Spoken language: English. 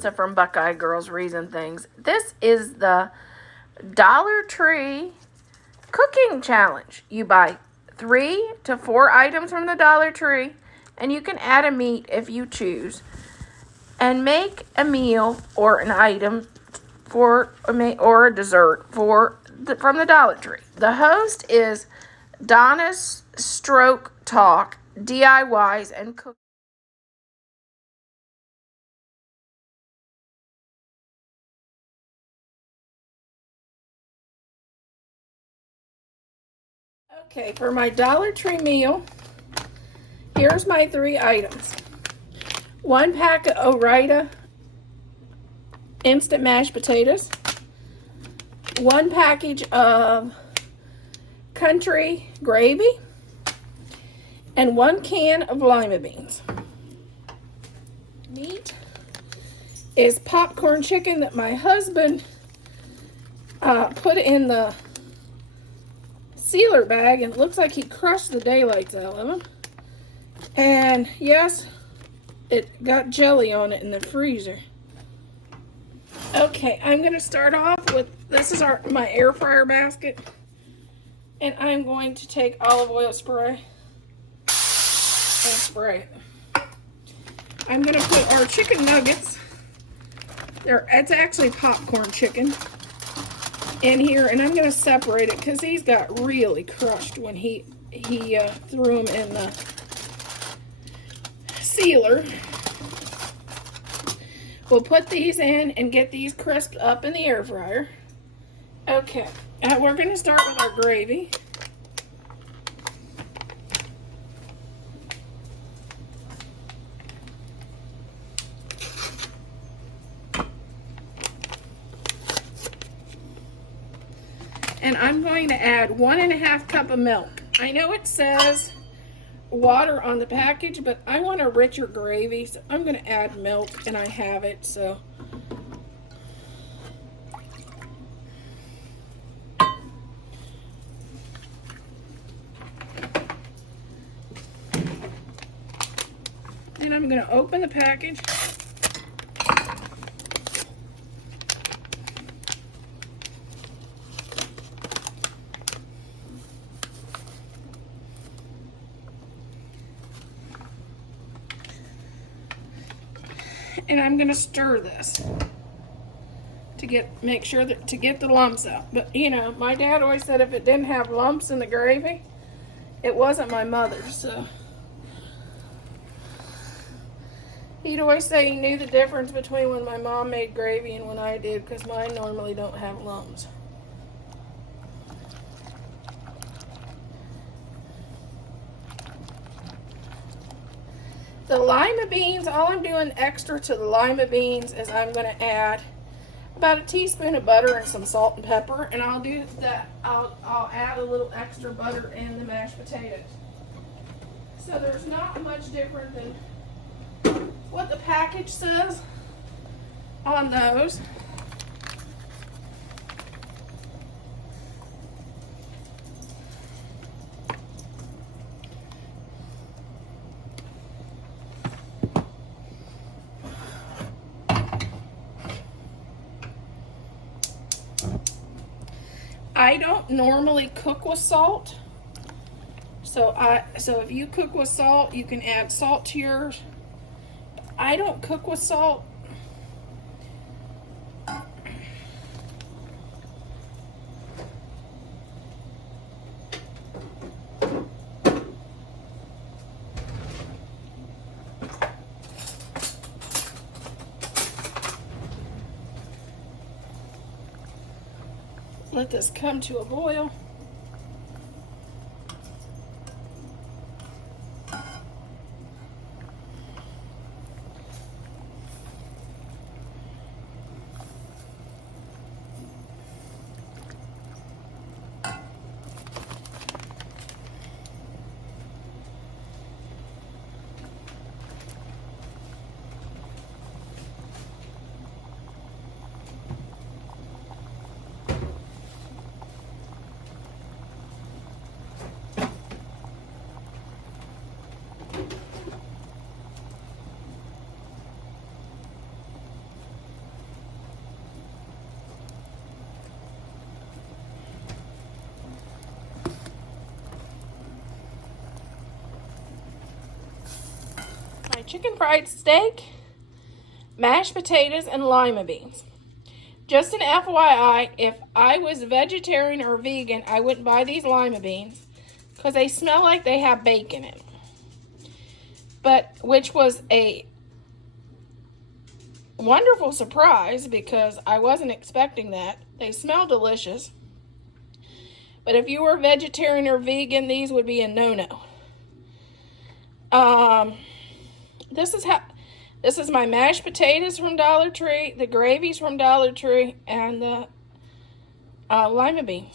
Melissa from Buckeye Girls Reason Things. This is the Dollar Tree Cooking Challenge. You buy 3 to 4 items from the Dollar Tree, and you can add a meat if you choose, and make a meal or an item or a dessert from the Dollar Tree. The host is Donna's Stroke Talk, DIYs, and Cooking. Okay, for my Dollar Tree meal, here's my 3 items. 1 pack of Ore-Ida instant mashed potatoes, 1 package of country gravy, and 1 can of lima beans. Meat is popcorn chicken that my husband put in the sealer bag, and it looks like he crushed the daylights out of them. And yes, it got jelly on it in the freezer. Okay, I'm going to start off with, this is my air fryer basket, and I'm going to take olive oil spray and spray it. I'm going to put our chicken nuggets, it's actually popcorn chicken, in here, and I'm going to separate it because these got really crushed when he threw them in the sealer. We'll put these in and get these crisped up in the air fryer. Okay, we're going to start with our gravy. And I'm going to add 1.5 cups of milk. I know it says water on the package, but I want a richer gravy, so I'm going to add milk, and I have it, so. And I'm going to open the package. And I'm going to stir this to get the lumps out. But you know, my dad always said if it didn't have lumps in the gravy, it wasn't my mother's. So he'd always say he knew the difference between when my mom made gravy and when I did, because mine normally don't have lumps. The lima beans, all I'm doing extra to the lima beans is I'm going to add about a teaspoon of butter and some salt and pepper, and I'll do that. I'll add a little extra butter in the mashed potatoes. So there's not much different than what the package says on those. I don't normally cook with salt, so if you cook with salt, you can add salt to yours. I don't cook with salt. Let this come to a boil. chicken fried steak, mashed potatoes, and lima beans. Just an FYI, if I was vegetarian or vegan, I wouldn't buy these lima beans because they smell like they have bacon in them. But, which was a wonderful surprise because I wasn't expecting that. They smell delicious. But if you were vegetarian or vegan, these would be a no-no. This is my mashed potatoes from Dollar Tree, the gravy's from Dollar Tree, and the lima beans.